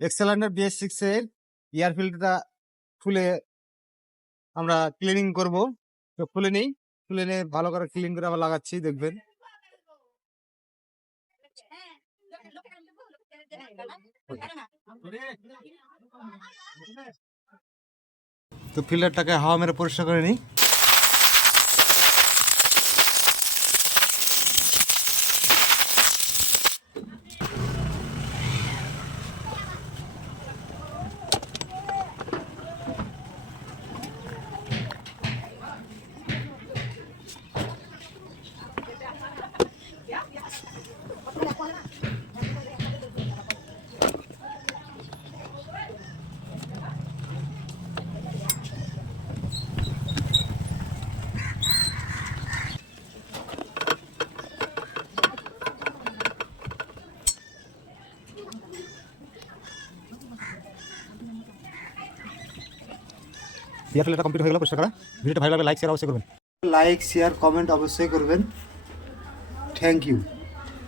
এক্সেলেন্ডার BS6 এর air ফিল্টারটা খুলে আমরা ক্লিনিং করব। তো খুলে নিই, খুলে নিয়ে ভালো করে ক্লিন করে আবার লাগাচ্ছি, দেখবেন। তো ফিল্টারটাকে হাওয়া মেরে পরিষ্কার করে নিই। এয়ার ফিল্টারটা কমপ্লিট হয়ে গেল পরিষ্কার করা। ভিডিওটা ভালো লাগলে লাইক শেয়ার অবশ্যই করবেন। লাইক শেয়ার কমেন্ট অবশ্যই করবেন। Thank you.